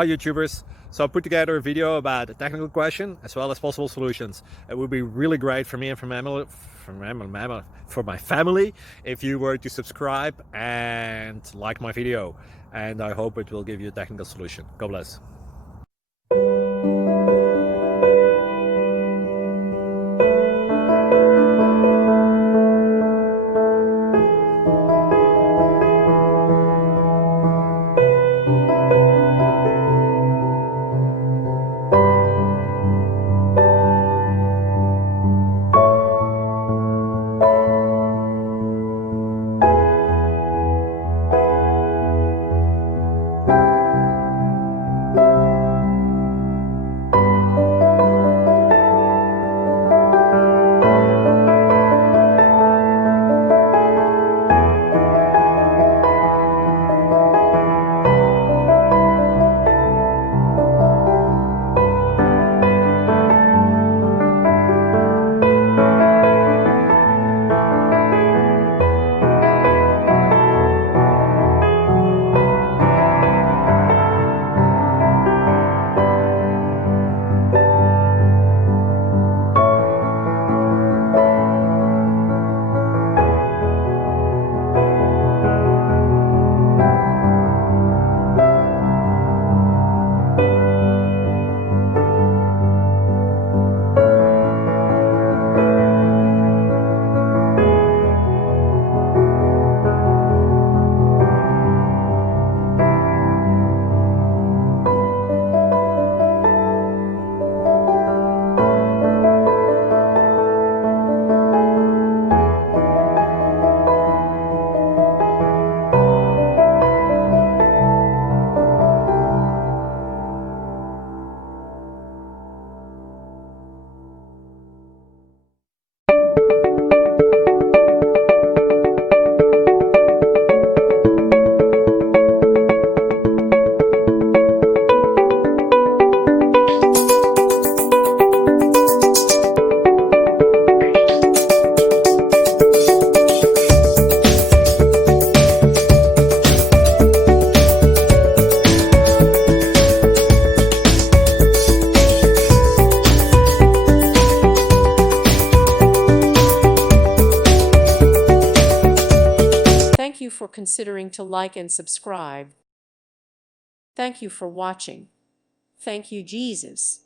Hi YouTubers! So I put together a video about a technical question as well as possible solutions. It would be really great for me and for my family if you were to subscribe and like my video, and I hope it will give you a technical solution. God bless. Thank you for considering to like and subscribe. Thank you for watching. Thank you, Jesus.